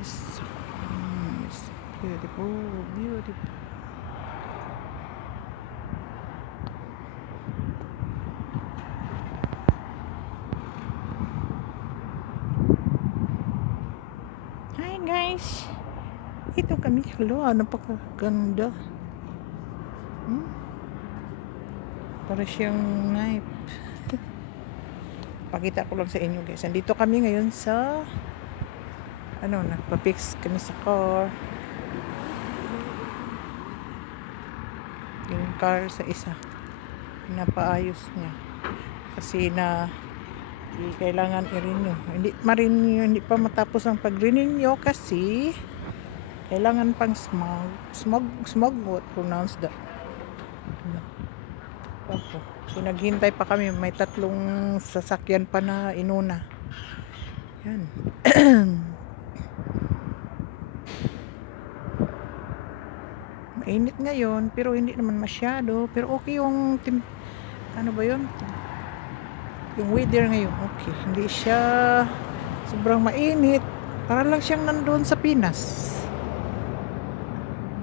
It's beautiful, beautiful. Hi guys, ito kami. Hello, napakaganda. Para siyang knife. Pakita ko lang sa inyo guys. Andito kami ngayon sa nagpa-fix kami sa car. Yung car sa isa. Pinapaayos niya. Kasi kailangan i-renew. Hindi pa matapos ang pag-renew kasi kailangan pang smog, what pronounce that? So naghintay pa kami, may 3 sasakyan pa na inuna. Yan. Mainit ngayon pero hindi naman masyado, pero okay yung yung weather ngayon. Okay, hindi siya sobrang mainit, para lang siyang nandoon sa Pinas.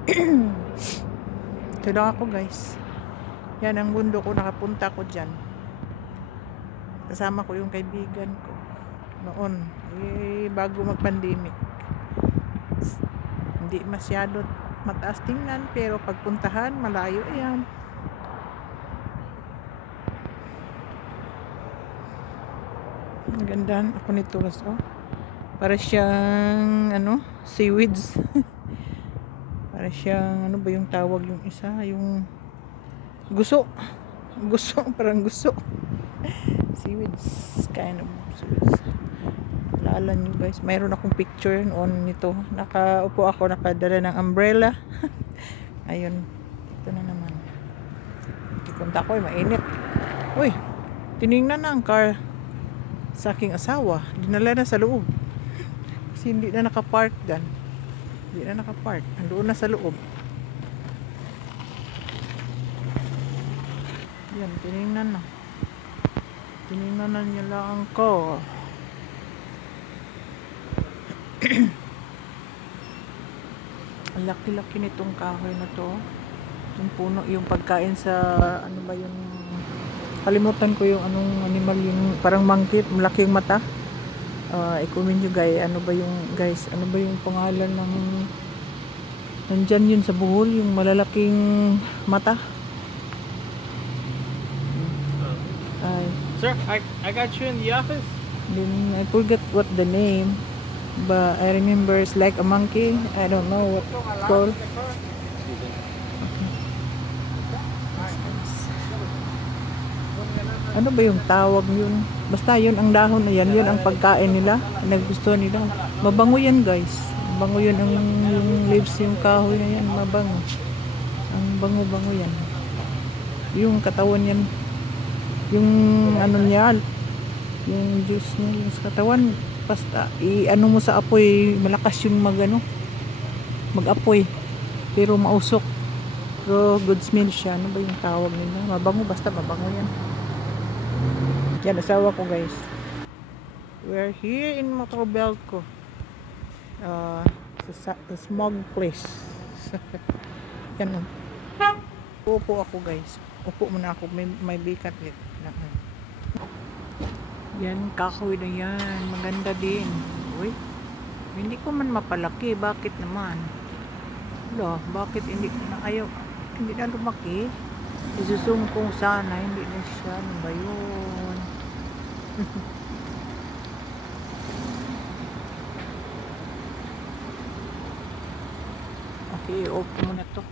Ito lang ako guys. Yan ang mundo ko, nakapunta ko dyan. Kasama ko yung kaibigan ko noon, bago mag-pandemic. Hindi masyado mataas tingnan, pero pagpuntahan malayo yan. Ang ganda ako nito, para siyang seaweeds. Para siyang ba yung tawag yung isa, yung guso, parang guso. Seaweeds, kind of seaweeds. Alala nyo guys, mayroon akong picture noon nito. Nakaupo ako, nakadala ng umbrella. Ayun, ito na naman. Punta ko, mainit. Uy, tiningnan na ang car sa aking asawa. Dinala na sa loob. Kasi hindi na nakapark dyan. Hindi na nakapark. Andoon na sa loob. Yan, tiningnan na. Tiningnan na niya lang ko. Ang laki-laki nitong kahoy na to. Yung puno, yung pagkain sa yung kalimutan ko yung anong animal, yung parang monkey, malaking mata. I-comment nyo guys, ano ba yung pangalan ng nandyan yun sa Bohol, yung malalaking mata. Sir, I got you in the office. Then I forgot what the name, but I remember it's like a monkey. I don't know what it's called. Ano ba yung tawag yun? Basta yun ang dahon na yan, yun ang pagkain nila, nagustuhan nila. Mabango yan guys. Mabango yun yung leaves, yung kahoy na yan, mabango. Ang bango-bango yan. Yung katawan yan, yung niya, yung juice niya, yung sa katawan, basta mo sa apoy, malakas yung mag-apoy, pero mausok, pero good smell siya. Ano ba yung tawag nila? Mabango, basta mabango yan. Yan, asawa ko guys. We're here in Motorbelco, sa smog place. Yan o. Upo ako guys. Upo muna ako, may bikat ulit. Yan, kahoy na yan. Maganda din. Uy, hindi ko man mapalaki. Bakit naman? Bakit hindi na lumaki? Isusum kong sana, hindi na siya. Ano ba yun? Okay, off muna to.